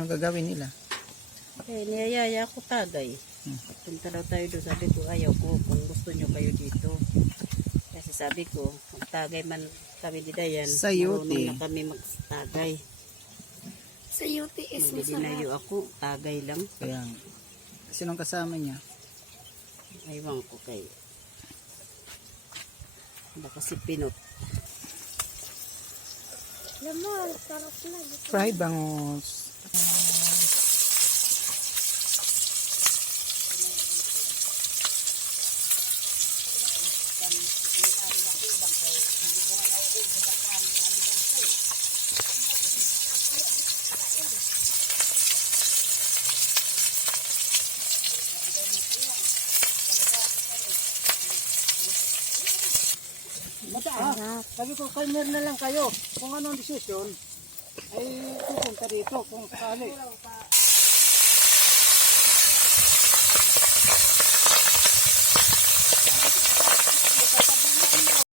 Ang gagawin nila? Eh, niyayaya ko tagay. Punta daw tayo doon. Sabi ko, ayaw ko kung gusto nyo kayo dito. Kasi sabi ko, magtagay man kami di Dayan. Sa UT. Marunong na kami magtagay. Sa UTS Hindi dinayo ako, tagay lang. Kaya, sinong kasama niya? Aywan ko kay. Baka si Pinot. Lamang, sarap na. Fry bangus. Mata, sabi ko, kalmer na lang kayo. Kung anong desisyon, ay pupunta dito kung sakali.